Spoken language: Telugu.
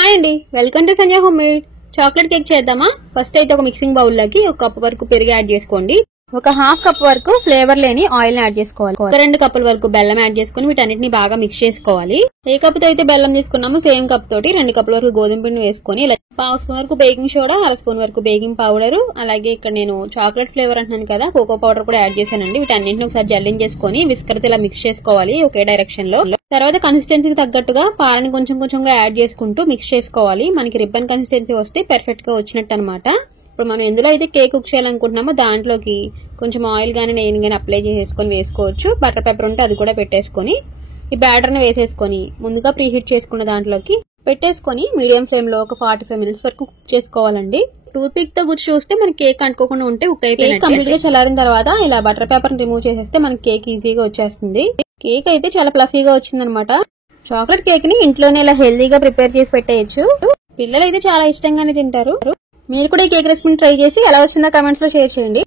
హాయ్ అండి, welcome to Sanjay home made. Chocolate cake చేద్దామా? ఫస్ట్ అయితే ఒక మిక్సింగ్ బౌల్ లోకి ఒక కప్ వరకు పెరుగు యాడ్ చేసుకోండి. ఒక హాఫ్ కప్ వరకు ఫ్లేవర్ లేని ఆయిల్ యాడ్ చేసుకోవాలి. ఒక 2 కప్పుల వరకు బెల్లం యాడ్ చేసుకుని వీటన్నిటిని బాగా మిక్స్ చేసుకోవాలి. ఏ కప్ తో అయితే బెల్లం తీసుకున్నామో సేమ్ కప్ తోటి 2 కప్పుల వరకు గోధుమ పిండి వేసుకుని పావు స్పూన్ వరకు బేకింగ్ సోడా, అర స్పూన్ వరకు బేకింగ్ పౌడర్, అలాగే ఇక్కడ నేను చాక్లెట్ ఫ్లేవర్ అంటున్నాను కదా, కోకో పౌడర్ కూడా యాడ్ చేశానండి. వీటన్నింటిని ఒకసారి జల్లించేసుకొని విస్కర్ తో ఇలా మిక్స్ చేసుకోవాలి ఒకే డైరెక్షన్ లో. తర్వాత కన్సిస్టెన్సీకి తగ్గట్టుగా పాలని కొంచెం కొంచెంగా యాడ్ చేసుకుంటూ మిక్స్ చేసుకోవాలి. మనకి రిబ్బన్ కన్సిస్టెన్సీ వస్తే పర్ఫెక్ట్ గా వచ్చినట్టు అనమాట. ఇప్పుడు మనం ఎందులో అయితే కేక్ కుక్ చేయాలనుకుంటున్నామో దాంట్లోకి కొంచెం ఆయిల్ గానీ నెయ్యి గానీ అప్లై చేసేసుకొని వేసుకోవచ్చు. బటర్ పేపర్ ఉంటే అది కూడా పెట్టేసుకొని ఈ బ్యాటర్ ని వేసేసుకొని ముందుగా ప్రీహీట్ చేసుకున్న దాంట్లోకి పెట్టేసుకొని మీడియం ఫ్లేమ్ లో ఒక 45 మినిట్స్ వరకు కుక్ చేసుకోవాలండి. టూత్ పిక్ తో గుచ్చి చూస్తే మనకి కేక్ అంటుకోకుండా ఉంటే కుక్ అయిపోయి కంప్లీట్ గా చల్లారిన తర్వాత ఇలా బటర్ పేపర్ ని రిమూవ్ చేసేస్తే మనకి కేక్ ఈజీగా వచ్చేస్తుంది. కేక్ అయితే చాలా ఫ్లఫీగా వచ్చిందనమాట. చాక్లెట్ కేక్ ని ఇంట్లోనే ఇలా హెల్దీగా ప్రిపేర్ చేసి పెట్టేయచ్చు. పిల్లలు అయితే చాలా ఇష్టంగానే తింటారు. మీరు కూడా ఈ కేక్ రెసిపీని ట్రై చేసి ఎలా వచ్చిందో కామెంట్స్ లో షేర్ చేయండి.